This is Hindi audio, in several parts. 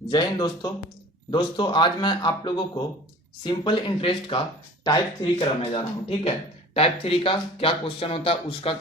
जय हिंद दोस्तों आज मैं आप लोगों को सिंपल इंटरेस्ट का टाइप 3 कराने जा रहा हूँ। ठीक है, टाइप 3 का क्या क्वेश्चन होता है उसका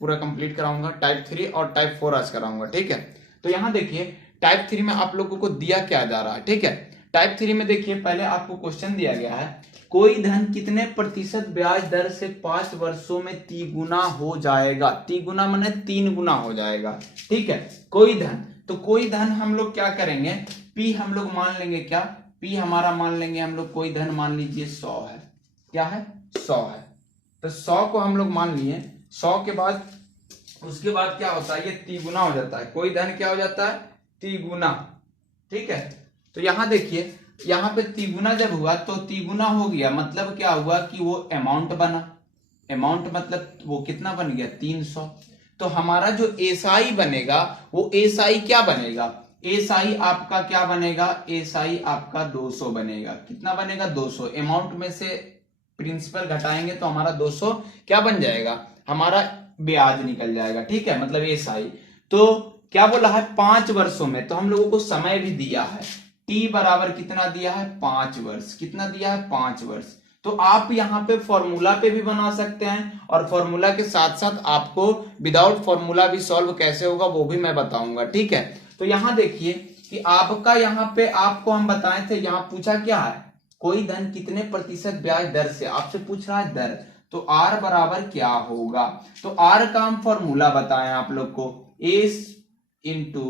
पूरा कंप्लीट कराऊंगा। टाइप 3 और टाइप 4 आज कराऊंगा। ठीक है, तो यहाँ देखिए टाइप 3 में आप लोगों को दिया क्या जा रहा है। ठीक है, टाइप 3 में देखिए पहले आपको क्वेश्चन दिया गया है, कोई धन कितने प्रतिशत ब्याज दर से 5 वर्षों में तिगुना हो जाएगा। तिगुना माने 3 गुना हो जाएगा। ठीक है, कोई धन, तो कोई धन हम लोग क्या करेंगे, पी हम लोग मान लेंगे। क्या पी हमारा मान लेंगे हम लोग, कोई धन मान लीजिए 100 है। क्या है, 100 है। तो 100 को हम लोग मान लिए। 100 के बाद उसके बाद क्या होता है, ये तिगुना हो जाता है। कोई धन क्या हो जाता है, तिगुना। ठीक है, तो यहां देखिए, यहां पे तिगुना जब हुआ तो तिगुना हो गया, मतलब क्या हुआ कि वो अमाउंट बना। अमाउंट मतलब वो कितना बन गया, 300। तो हमारा जो एसआई बनेगा वो एसआई क्या बनेगा, एसआई आपका क्या बनेगा, एसआई आपका 200 बनेगा। कितना बनेगा, 200। अमाउंट में से प्रिंसिपल घटाएंगे तो हमारा 200 क्या बन जाएगा, हमारा ब्याज निकल जाएगा। ठीक है, मतलब एसआई। तो क्या बोला है, 5 वर्षों में। तो हम लोगों को समय भी दिया है, टी बराबर कितना दिया है, 5 वर्ष। कितना दिया है, 5 वर्ष। तो आप यहाँ पे फॉर्मूला पे भी बना सकते हैं, और फॉर्मूला के साथ साथ आपको विदाउट फॉर्मूला भी सॉल्व कैसे होगा वो भी मैं बताऊंगा। ठीक है, तो यहाँ देखिए कि आपका यहाँ पे आपको हम बताए थे, यहाँ पूछा क्या है, कोई धन कितने प्रतिशत ब्याज दर से, आपसे पूछ रहा है दर। तो आर बराबर क्या होगा, तो आर का हम फॉर्मूला बताएं आप लोग को, S into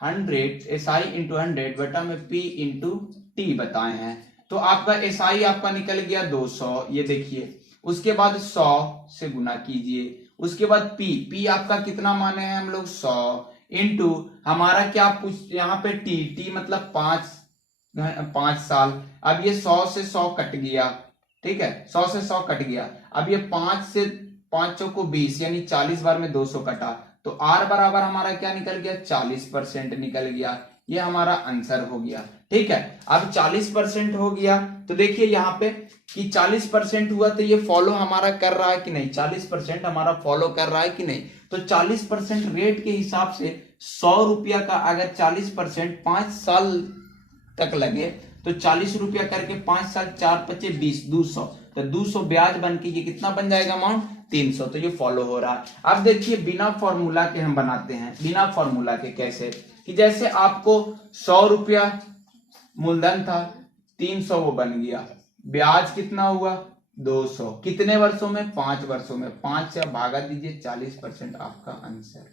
100, S I into 100 बटा में पी इंटू टी बताए हैं। तो आपका एस आई आपका निकल गया 200, ये देखिए। उसके बाद 100 से गुना कीजिए। उसके बाद पी आपका कितना माने हैं हम लोग, 100 इंटू हमारा क्या पूछ, यहाँ पे टी मतलब 5 साल। अब ये 100 से 100 कट गया। ठीक है, 100 से 100 कट गया। अब ये 5 से 5 को 20 यानी 40 बार में 200 कटा। तो आर बराबर हमारा क्या निकल गया, 40% निकल गया। ये हमारा आंसर हो गया। ठीक है, अब 40% हो गया तो देखिए यहाँ पे कि 40% हुआ, तो ये फॉलो हमारा कर रहा है कि नहीं, 40% हमारा फॉलो कर रहा है कि नहीं। तो 40% रेट के हिसाब से 100 रुपया का अगर 40% 5 साल तक लगे तो 40 रुपया करके 5 साल 4 पचे 20, 200। तो 200 ब्याज बन के ये कितना बन जाएगा अमाउंट, 300। तो ये फॉलो हो रहा है। अब देखिए बिना फॉर्मूला के हम बनाते हैं। बिना फॉर्मूला के कैसे, कि जैसे आपको 100 रुपया मूलधन था, 300 वो बन गया, ब्याज कितना हुआ 200। कितने वर्षों में, 5 वर्षों में। 5 से भागा दीजिए 40%, आपका आंसर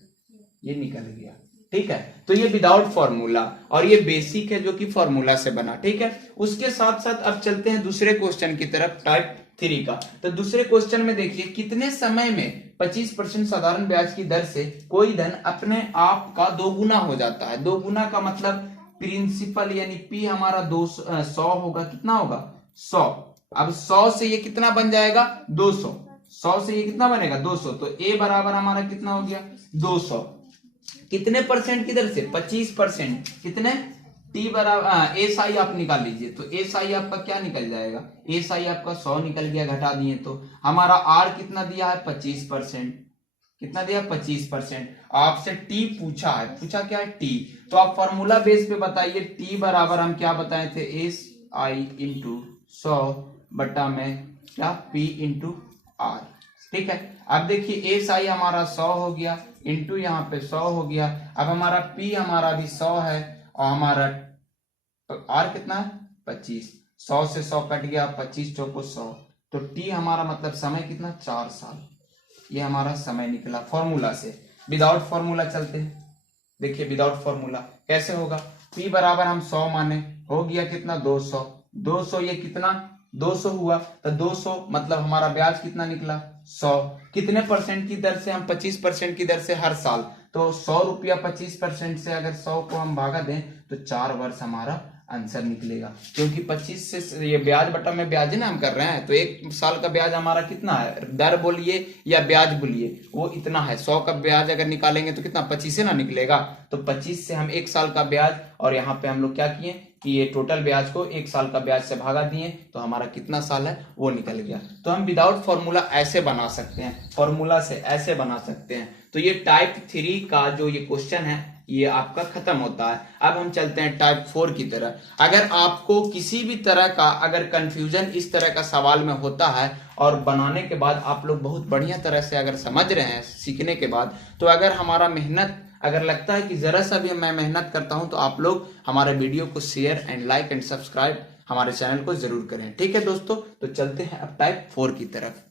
ये निकल गया। ठीक है, तो ये विदाउट फॉर्मूला, और ये बेसिक है जो कि फॉर्मूला से बना। ठीक है, उसके साथ साथ अब चलते हैं दूसरे क्वेश्चन की तरफ, टाइप 3 का। तो दूसरे क्वेश्चन में देखिए, कितने समय में 25% साधारण ब्याज की दर से कोई धन अपने आप का 2 गुना हो जाता है। 2 गुना का मतलब प्रिंसिपल यानी पी हमारा 100 होगा। कितना होगा, 100। अब 100 से ये कितना बन जाएगा, 200। 100 से ये कितना बनेगा, 200। तो ए बराबर हमारा कितना हो गया, 200। कितने परसेंट की दर से, 25%। कितने, टी बराबर एस आई आप निकाल लीजिए। तो एस आई आपका क्या निकल जाएगा, एस आई आपका 100 निकल गया, घटा दिए तो हमारा आर कितना दिया है, 25%। कितना दिया, 25%। आपसे टी पूछा है, पूछा क्या है, टी। तो आप फॉर्मूला बेस पे बताइए, टी बराबर हम क्या बताए थे, एस आई इंटू 100 बटा में क्या, पी इंटू आर। ठीक है, अब देखिए एस आई हमारा 100 हो गया, इंटू यहाँ पे 100 हो गया। अब हमारा पी हमारा भी 100 है, और हमारा आर कितना है, 25। 100 से 100 कट गया, 25 चौको 100। तो टी हमारा मतलब समय कितना, 4 साल। ये हमारा समय निकला फॉर्मूला से। विदाउट फॉर्मूला चलते हैं, देखिए विदाउट फॉर्मूला कैसे होगा। P बराबर हम 100 माने, हो गया कितना, 200। 200 ये कितना, 200 हुआ। तो 200 मतलब हमारा ब्याज कितना निकला, 100। कितने परसेंट की दर से, हम 25% की दर से हर साल। तो 100 रुपया 25% से अगर 100 को हम भागा दें तो 4 वर्ष हमारा आंसर निकलेगा। क्योंकि 25 से ये ब्याज बटा में ब्याज है ना हम कर रहे हैं, तो 1 साल का ब्याज हमारा कितना है, दर बोलिए या ब्याज बोलिए, वो इतना है। 100 का ब्याज अगर निकालेंगे तो कितना, 25 से ना निकलेगा। तो 25 से हम 1 साल का ब्याज, और यहाँ पे हम लोग क्या किए कि ये टोटल ब्याज को 1 साल का ब्याज से भागा दिए, तो हमारा कितना साल है वो निकल गया। तो हम विदाउट फॉर्मूला ऐसे बना सकते हैं, फॉर्मूला से ऐसे बना सकते हैं। तो ये टाइप 3 का जो ये क्वेश्चन है ये आपका खत्म होता है। अब हम चलते हैं टाइप 4 की तरह। अगर आपको किसी भी तरह का अगर कंफ्यूजन इस तरह का सवाल में होता है और बनाने के बाद आप लोग बहुत बढ़िया तरह से अगर समझ रहे हैं सीखने के बाद, तो अगर हमारा मेहनत अगर लगता है कि जरा सा भी मैं मेहनत करता हूं, तो आप लोग हमारे वीडियो को share and like and subscribe हमारे चैनल को जरूर करें। ठीक है दोस्तों, तो चलते हैं अब टाइप 4 की तरफ।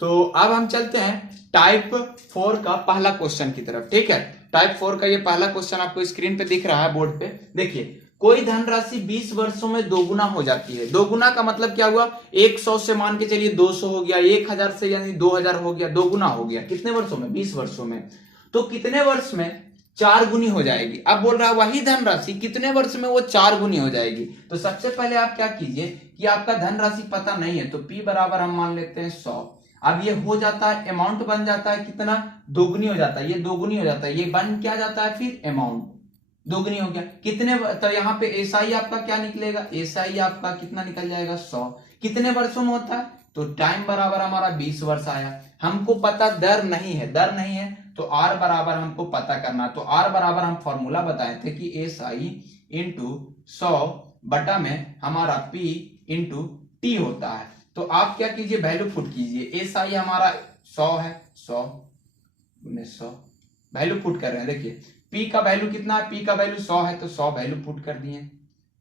तो अब हम चलते हैं टाइप 4 का पहला क्वेश्चन की तरफ। ठीक है, टाइप 4 का ये पहला क्वेश्चन आपको स्क्रीन पे दिख रहा है बोर्ड पे। देखिए, कोई धनराशि 20 वर्षों में दोगुना हो जाती है। दोगुना का मतलब क्या हुआ, 100 से मान के चलिए 200 हो गया, 1000 से यानी 2000 हो गया, दोगुना हो गया। कितने वर्षों में, 20 वर्षों में। तो कितने वर्ष में 4 गुनी हो जाएगी। अब बोल रहा है वही धनराशि कितने वर्ष में वो 4 गुनी हो जाएगी। तो सबसे पहले आप क्या कीजिए कि आपका धनराशि पता नहीं है, तो P बराबर हम मान लेते हैं 100। अब ये हो जाता है, अमाउंट बन जाता है कितना, दोगुनी हो जाता है, ये दोगुनी हो जाता है, ये बन क्या जाता है फिर अमाउंट दोगुनी हो गया। कितने, तो यहाँ पे एसआई आपका क्या निकलेगा, एसआई आपका कितना निकल जाएगा 100। कितने वर्षों में होता है, तो टाइम बराबर हमारा 20 वर्ष आया। हमको पता दर नहीं है, दर नहीं है तो आर बराबर हमको पता करना। तो आर बराबर हम फॉर्मूला बताए थे कि एसआई इंटू 100 बटा में हमारा पी इंटू टी होता है। तो आप क्या कीजिए, वैल्यू पुट कीजिए। एसआई हमारा 100 है, 100 गुने 100 वैल्यू पुट कर रहे हैं। देखिए P का वैल्यू कितना है, P का वैल्यू 100 है, तो 100 वैल्यू पुट कर दिए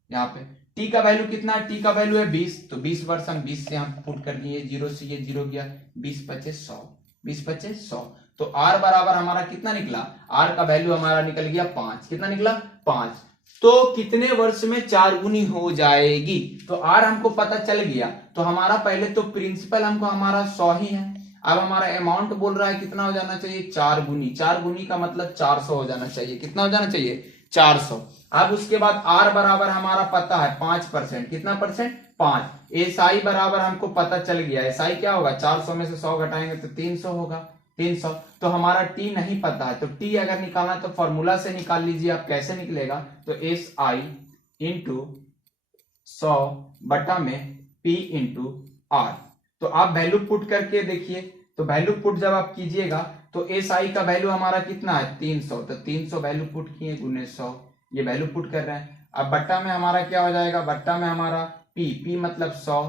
यहाँ पे। T का वैल्यू कितना है, T का वैल्यू है 20, तो 20 वर्ष हम 20 से हम पुट कर दिए, 0 से ये 0 गया, 20 पचे 100, 20 पचे 100। तो R बराबर हमारा कितना निकला, R का वैल्यू हमारा निकल गया 5। कितना निकला, 5। तो कितने वर्ष में 4 गुनी हो जाएगी। तो R हमको पता चल गया, तो हमारा पहले तो प्रिंसिपल हमको हमारा 100 ही है। अब हमारा अमाउंट बोल रहा है कितना हो जाना चाहिए, 4 गुनी। 4 गुनी का मतलब 400 हो जाना चाहिए। कितना हो जाना चाहिए, 400। अब उसके बाद आर बराबर हमारा पता है 5%। कितना परसेंट, 5। एसआई बराबर हमको पता चल गया, एसआई क्या होगा, 400 में से 100 घटाएंगे तो 300 होगा, 300। तो हमारा टी नहीं पता है, तो टी अगर निकालना तो फॉर्मूला से निकाल लीजिए आप। कैसे निकलेगा, तो एस आई इंटू 100 बटा में पी इंटू आर। तो आप वैल्यू पुट करके देखिए, तो वैल्यू पुट जब आप कीजिएगा तो एस आई का वैल्यू हमारा कितना है 300, तो 300 वैल्यू पुट किए गुने 100, ये वैल्यू पुट कर रहे हैं। अब बट्टा में हमारा क्या हो जाएगा, बट्टा में हमारा पी, पी मतलब 100,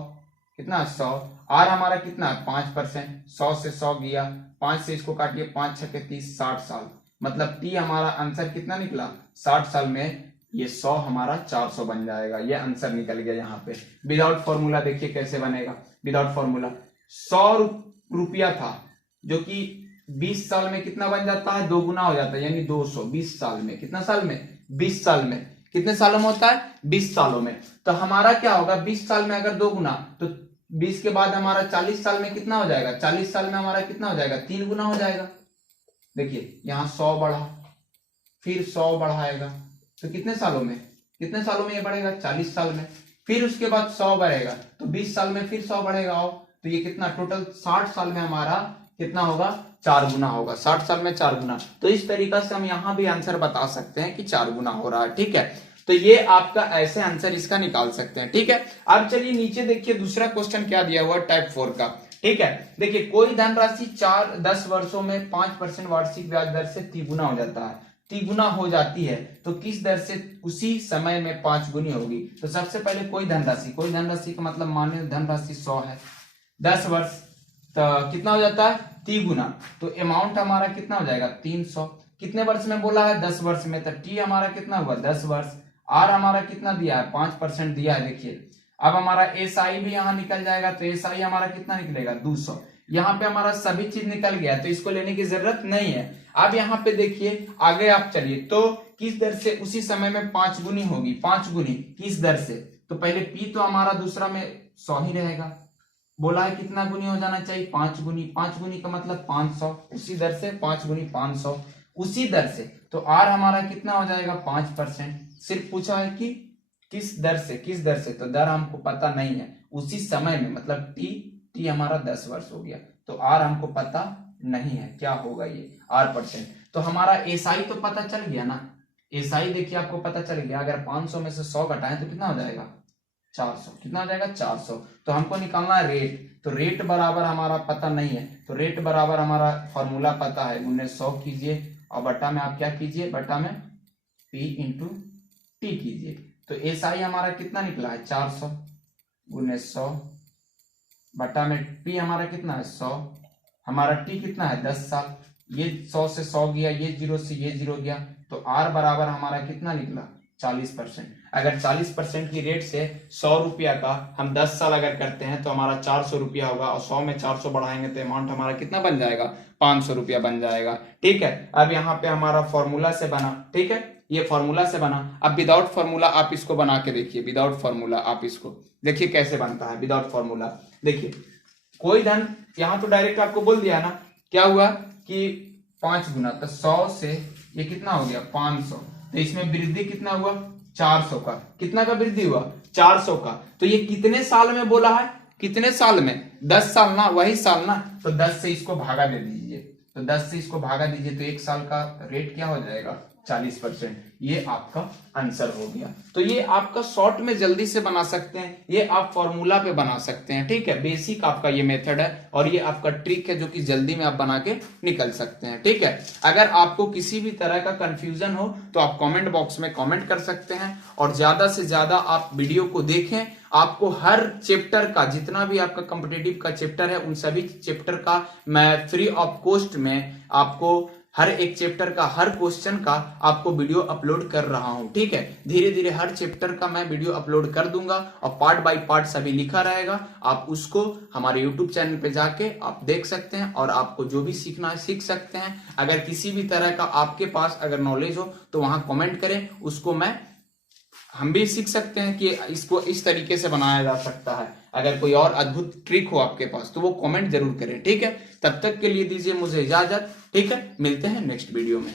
कितना 100। आर हमारा कितना है 5%, 100 से 100 गया, 5 से इसको काटिए, 5 छके 30, 60 साल। मतलब टी हमारा आंसर कितना निकला, 60 साल में ये 100 हमारा 400 बन जाएगा। ये आंसर निकल गया यहाँ पे। विदाउट फॉर्मूला देखिए कैसे बनेगा, विदाउट फॉर्मूला 100 रुपया था जो कि 20 साल में कितना बन जाता है, दोगुना हो जाता है, यानी 200। 20 साल में, कितना साल में, 20 साल में। कितने सालों में होता है, 20 सालों में। तो हमारा क्या होगा, 20 साल में अगर दोगुना, तो 20 के बाद हमारा 40 साल में कितना हो जाएगा, 40 साल में हमारा कितना हो जाएगा, 3 गुना हो जाएगा। देखिए यहाँ 100 बढ़ा, फिर 100 बढ़ाएगा, तो कितने सालों में, कितने सालों में ये बढ़ेगा, 40 साल में। फिर उसके बाद 100 बढ़ेगा, तो 20 साल में फिर 100 बढ़ेगा। आओ, तो ये कितना टोटल 60 साल में हमारा कितना होगा, 4 गुना होगा। 60 साल में 4 गुना। तो इस तरीका से हम यहाँ भी आंसर बता सकते हैं कि 4 गुना हो रहा है। ठीक है, तो ये आपका ऐसे आंसर इसका निकाल सकते हैं। ठीक है, अब चलिए नीचे देखिए दूसरा क्वेश्चन क्या दिया हुआ है टाइप 4 का। ठीक है, देखिए कोई धनराशि 10 वर्षों में 5% वार्षिक ब्याज दर से तिगुना हो जाता है, तिगुना हो जाती है, तो किस दर से उसी समय में 5 गुनी होगी। तो सबसे पहले कोई धनराशि, कोई धनराशि का मतलब माने धनराशि 100 है, 10 वर्ष, तो कितना हो जाता है, तिगुना। तो अमाउंट हमारा कितना हो जाएगा 300। कितने वर्ष में बोला है, 10 वर्ष में, तो टी हमारा कितना हुआ 10 वर्ष। आर हमारा कितना दिया है 5% दिया है। देखिए अब हमारा एस आई भी यहाँ निकल जाएगा, तो एस आई हमारा कितना निकलेगा 200। यहाँ पे हमारा सभी चीज निकल गया, तो इसको लेने की जरूरत नहीं है। अब यहाँ पे देखिए आगे आप चलिए, तो किस दर से उसी समय में 5 गुनी होगी, 5 गुनी किस दर से। तो पहले पी तो हमारा दूसरा में 100 ही रहेगा, बोला है कितना गुनी हो जाना चाहिए 5 गुनी। 5 गुनी का मतलब 500, उसी दर से 5 गुनी 500 उसी दर से। तो आर हमारा कितना हो जाएगा 5%। सिर्फ पूछा है कि किस दर से, किस दर से, तो दर हमको पता नहीं है। उसी समय में मतलब टी, टी हमारा 10 वर्ष हो गया, तो आर हमको पता नहीं है क्या होगा ये R%। तो हमारा एसआई तो पता चल गया ना, एसआई देखिए आपको पता चल गया। अगर 500 में से 100 घटाएं तो कितना हो जाएगा 400। कितना हो जाएगा 400। तो हमको निकालना है रेट, तो रेट बराबर हमारा पता नहीं है, तो रेट बराबर हमारा फॉर्मूला पता है, 100 कीजिए और बटा में आप क्या कीजिए, बटा में P इंटू टी कीजिए। तो SI हमारा कितना निकला है 400 गुने 100 बटा में P हमारा कितना है 100, हमारा T कितना है 10 साल। ये 100 से 100 गया, ये 0 से ये 0 गया, तो R बराबर हमारा कितना निकला 40%। अगर 40% की रेट से 100 रुपया का हम 10 साल अगर करते हैं तो हमारा 400 रुपया होगा, और 100 में 400 बढ़ाएंगे तो अमाउंट हमारा कितना बन जाएगा 500 रुपया बन जाएगा। ठीक है, अब यहाँ पे हमारा फॉर्मूला से बना, ठीक है, ये फॉर्मूला से बना। अब विदाउट फॉर्मूला आप इसको बना के देखिए, विदाउट फॉर्मूला आप इसको देखिए कैसे बनता है विदाउट फॉर्मूला। देखिए कोई धन, यहाँ तो डायरेक्ट आपको बोल दिया ना, क्या हुआ कि 5 गुना, तो 100 से ये कितना हो गया 500, तो इसमें वृद्धि कितना हुआ 400 का। कितना का वृद्धि हुआ 400 का। तो ये कितने साल में बोला है, कितने साल में 10 साल ना, वही साल ना, तो 10 से इसको भागा दे दीजिए, तो 10 से इसको भागा दीजिए, तो एक साल का रेट क्या हो जाएगा 40%। ये आपका आंसर हो गया। तो ये आपका शॉर्ट में जल्दी से बना सकते हैं, ये आप फॉर्मूला पे बना सकते हैं। ठीक है, बेसिक आपका ये मेथड है और ये आपका ट्रिक है जो कि जल्दी में आप बना के निकल सकते हैं। ठीक है, अगर आपको किसी भी तरह का कंफ्यूजन हो तो आप कमेंट बॉक्स में कमेंट कर सकते हैं, और ज्यादा से ज्यादा आप वीडियो को देखें। आपको हर चैप्टर का, जितना भी आपका कॉम्पिटिटिव का चैप्टर है, उन सभी चैप्टर का मैं फ्री ऑफ कॉस्ट में आपको हर एक चैप्टर का, हर क्वेश्चन का आपको वीडियो अपलोड कर रहा हूं। ठीक है, धीरे धीरे हर चैप्टर का मैं वीडियो अपलोड कर दूंगा, और पार्ट बाय पार्ट सभी लिखा रहेगा। आप उसको हमारे यूट्यूब चैनल पे जाके आप देख सकते हैं, और आपको जो भी सीखना है सीख सकते हैं। अगर किसी भी तरह का आपके पास अगर नॉलेज हो तो वहां कमेंट करें, उसको हम भी सीख सकते हैं कि इसको इस तरीके से बनाया जा सकता है। अगर कोई और अद्भुत ट्रिक हो आपके पास तो वो कमेंट जरूर करें। ठीक है, तब तक के लिए दीजिए मुझे इजाजत। ठीक है, मिलते हैं नेक्स्ट वीडियो में।